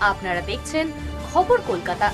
আপনারা দেখছেন খবর কলকাতা।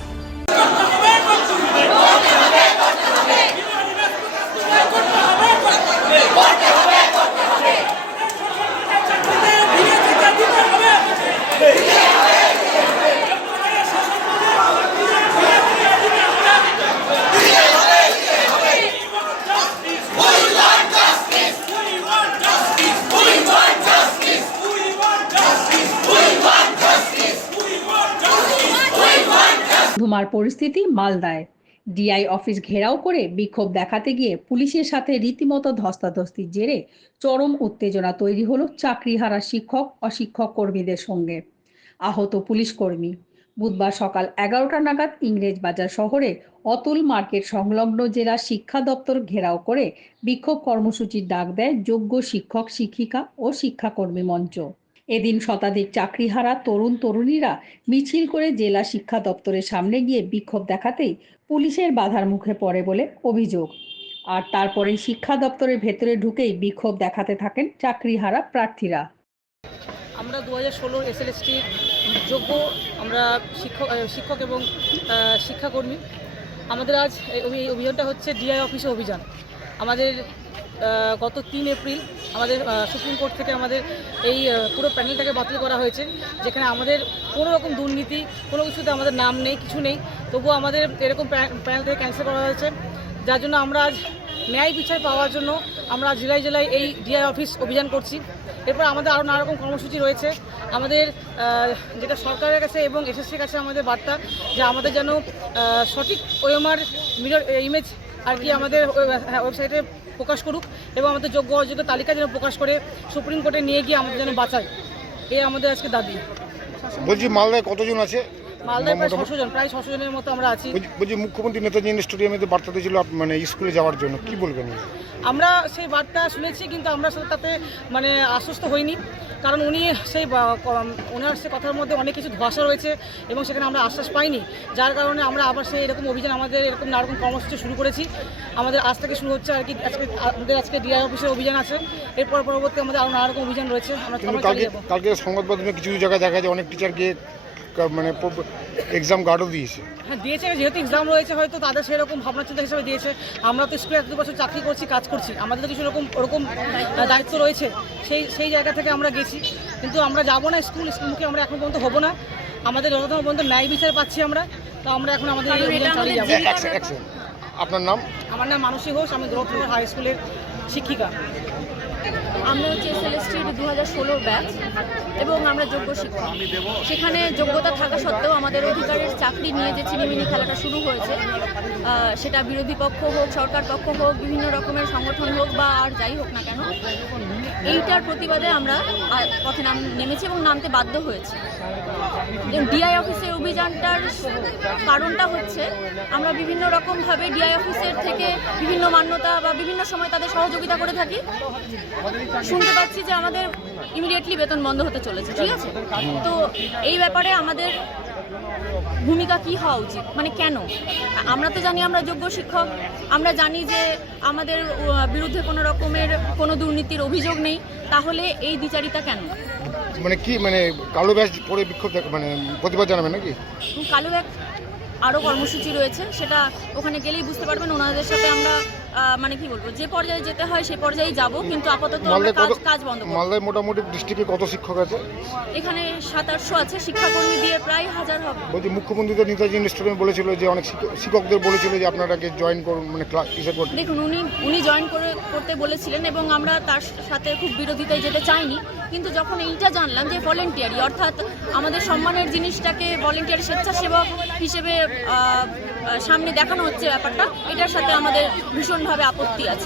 ধুমার পরিস্থিতি মালদায়। ডিআই অফিস ঘেরাও করে বিক্ষোভ দেখাতে গিয়ে পুলিশের সাথে রীতিমতো ধস্তাধস্তির জেরে চরম উত্তেজনা তৈরি হলো চাকরিহারা শিক্ষক, অশিক্ষক কর্মীদের সঙ্গে। আহত পুলিশ কর্মী। বুধবার সকাল এগারোটা নাগাদ ইংরেজ বাজার শহরে অতুল মার্কেট সংলগ্ন জেলা শিক্ষা দপ্তর ঘেরাও করে বিক্ষোভ কর্মসূচির ডাক দেয় যোগ্য শিক্ষক, শিক্ষিকা ও শিক্ষাকর্মী মঞ্চ। এদিন শতাধিক চাকরিহারা, তরুণ তরুণীরা মিছিল করে জেলা শিক্ষা দপ্তরের সামনে গিয়ে বিক্ষোভ দেখাতেই পুলিশের বাধার মুখে পড়ে বলে অভিযোগ। আর তারপরে শিক্ষা দপ্তরের ভেতরে ঢুকেই বিক্ষোভ দেখাতে থাকেন চাকরিহারা প্রার্থীরা। আমরা দু হাজার ষোলোর এসএলএসটি যোগ্য আমরা শিক্ষক শিক্ষক এবং শিক্ষাকর্মী। আমাদের আজ এই অভিযানটা হচ্ছে ডিআই অফিসে অভিযান। আমাদের গত তিন এপ্রিল আমাদের সুপ্রিম কোর্ট থেকে আমাদের এই পুরো প্যানেলটাকে বাতিল করা হয়েছে, যেখানে আমাদের কোনো রকম দুর্নীতি, কোনো কিছুতে আমাদের নাম নেই, কিছু নেই। তবুও আমাদের এরকম প্যা- প্যানেল থেকে ক্যান্সেল করা হয়েছে। যার জন্য আমরা আজ ন্যায় বিচার পাওয়ার জন্য আমরা জেলায় জেলায় এই ডিআই অফিস অভিযান করছি। এরপর আমাদের আরও নানা রকম কর্মসূচি রয়েছে। আমাদের যেটা সরকারের কাছে এবং এসএসসির কাছে আমাদের বার্তা যে আমাদের যেন সঠিক ওএমআর মিরর ইমেজ আর কি আমাদের ওয়েবসাইটে প্রকাশ করুক এবং আমাদের যোগ্য অযোগ্য তালিকা যেন প্রকাশ করে সুপ্রিম কোর্টে নিয়ে গিয়ে আমাদের যেন বাঁচায়। এই আমাদের আজকে দাবি। বলছি, মালদায় কতজন আছে? মালদায় প্রায় ছশো জন প্রায় ছশো জনের মতো আমরা আছি। বলছি- মুখ্যমন্ত্রী নেতাজি স্টেডিয়ামে তো বার্তা দিয়েছিল মানে স্কুলে যাওয়ার জন্য। কি বলবেন? আমরা সেই বার্তা শুনেছি কিন্তু আমরা তাতে মানে আশ্বস্ত হইনি। কারণ উনি সেই ওনার সে কথার মধ্যে অনেক কিছু ধোয়াশা রয়েছে এবং সেখানে আমরা আশ্বাস পাইনি। যার কারণে আমরা আবার সেই এরকম অভিযান আমাদের এরকম নানা রকম কর্মসূচি শুরু করেছি। আমাদের আজ থেকে শুরু হচ্ছে আর কি আজকে আমাদের আজকে ডিআই অফিসের অভিযান আছে। এরপর পরবর্তী আমাদের আরও নানা রকম অভিযান রয়েছে। আমরা কালকে সংবাদ মাধ্যমে কিছু জায়গায় দেখা যায় অনেক টিচার গিয়ে মানে এক্সাম গার্ডও দিয়েছে। হ্যাঁ দিয়েছে যেহেতু এক্সাম রয়েছে হয়তো তাদের সেরকম ভাবনা চিন্তা হিসেবে দিয়েছে। আমরা তো স্কুলে এত বছর চাকরি করছি কাজ করছি আমাদের তো কিছু রকম ওরকম দায়িত্ব রয়েছে। সেই সেই জায়গা থেকে আমরা গেছি। কিন্তু আমরা যাব না স্কুল স্কুলকে আমরা এখন পর্যন্ত হব না। আমাদের যতক্ষণ পর্যন্ত ন্যায় বিচার পাচ্ছি আমরা তো আমরা এখন আমাদের চালিয়ে যাব। আপনার নাম? আমার নাম মানসী ঘোষ আমি দ্রৌপদী হাই স্কুলের শিক্ষিকা। আমরা হচ্ছে এসএলএসটির দু হাজার ষোলোর ব্যাচ এবং আমরা যোগ্য শিক্ষক। সেখানে যোগ্যতা থাকা সত্ত্বেও আমাদের অধিকারের চাকরি নিয়ে যে চিনিমিনি খেলাটা শুরু হয়েছে সেটা বিরোধী পক্ষ হোক, সরকার পক্ষ হোক, বিভিন্ন রকমের সংগঠন হোক বা আর যাই হোক না কেন, এইটার প্রতিবাদে আমরা পথে নাম, নেমেছি এবং নামতে বাধ্য হয়েছি। ডিআই অফিসের অভিযানটার কারণটা হচ্ছে, আমরা বিভিন্ন রকমভাবে ডিআই অফিসের থেকে বিভিন্ন মান্যতা বা বিভিন্ন সময় তাদের সহযোগিতা করে থাকি। শুনতে পাচ্ছি যে আমাদের ইমিডিয়েটলি বেতন বন্ধ হতে চলেছে ঠিক আছে? তো এই ব্যাপারে আমাদের ভূমিকা কি হওয়া উচিত? মানে কেন? আমরা তো জানি আমরা যোগ্য শিক্ষক আমরা জানি যে আমাদের বিরুদ্ধে কোনো রকমের কোনো দুর্নীতির অভিযোগ নেই তাহলে এই দ্বিচারিতা কেন? মানে কি মানে কালো ব্যাস পরে বিক্ষোভ মানে প্রতিবাদ জানাবেন নাকি? কালো ব্যাগ আরও কর্মসূচি রয়েছে সেটা ওখানে গেলেই বুঝতে পারবেন ওনাদের সাথে আমরা মানে কি বলব যে পর্যায়ে যেতে হয় সেই পর্যায়ে যাব কিন্তু আপাতত আমরা কাজ কাজ বন্ধ করব। মালদায় মোটামুটি ডিস্ট্রিক্টে কত শিক্ষক আছে? এখানে সাত আটশো আছে শিক্ষাকর্মী দিয়ে প্রায় হাজার হবে। বলছি মুখ্যমন্ত্রী তো নেতাজি স্টেডিয়ামে বলেছিল যে অনেক শিক্ষক- শিক্ষকদের বলেছিল যে আপনারাকে জয়েন করুন মানে ক্লাস কিসে করতে। দেখুন উনি উনি জয়েন করে করতে বলেছিলেন এবং আমরা তার সাথে খুব বিরোধিতায় যেতে চাইনি কিন্তু যখন এইটা জানলাম যে ভলেন্টিয়ারি অর্থাৎ আমাদের সম্মানের জিনিসটাকে ভলেন্টিয়ারি স্বেচ্ছাসেবক হিসেবে সামনে দেখানো হচ্ছে ব্যাপারটা এটার সাথে আমাদের ভীষণভাবে আপত্তি আছে।